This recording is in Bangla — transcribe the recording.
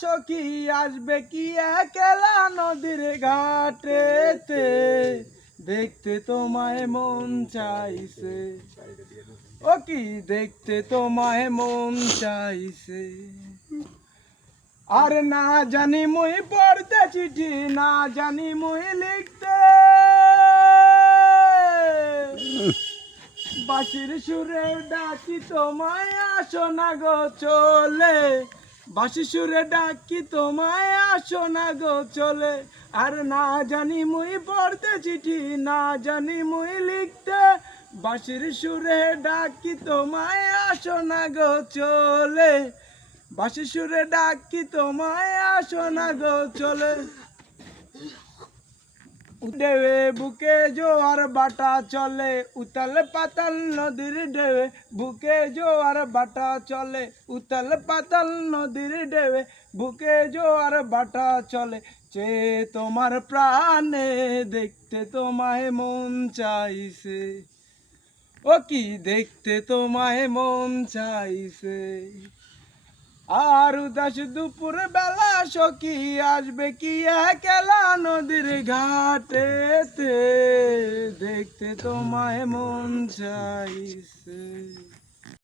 সখী আসবে কি একলা নদীর ঘাটেতে, দেখতে তোমায় মন চাইছে, ও কি দেখতে তোমায় মন চাইছে। আর না জানি মুই পড়তে চিঠি, না জানি মুই লিখতে, বাঁশির সুরে ডাকি তোমায় আসো না গো চলে, বাঁশির সুরে ডাকি তোমায় আসো না গো চলে। আর না জানি মুই পড়তে চিঠি, না জানি মুই লিখতে, বাঁশির সুরে ডাকি তোমায় আসো না গো চলে, বাঁশির সুরে ডাকি তোমায় আসো না গো চলে। ঢেউে বুকে জোয়ার বাটা চলে, উতাল পাতাল নদীর ঢেউে বুকে জোয়ার বাটা চলে, উতাল পাতাল নদীর ঢেউে বুকে জোয়ার বাটা চলে। চে তোমার প্রাণে দেখতে তোমায় মন চাইছে, ও কি দেখতে তোমায় মন চাইছে। আর উদাস দুপুর বেলা সখী আসবে কি একলা নদীর ঘাটেতে, দেখতে তোমায় মন চাইছে।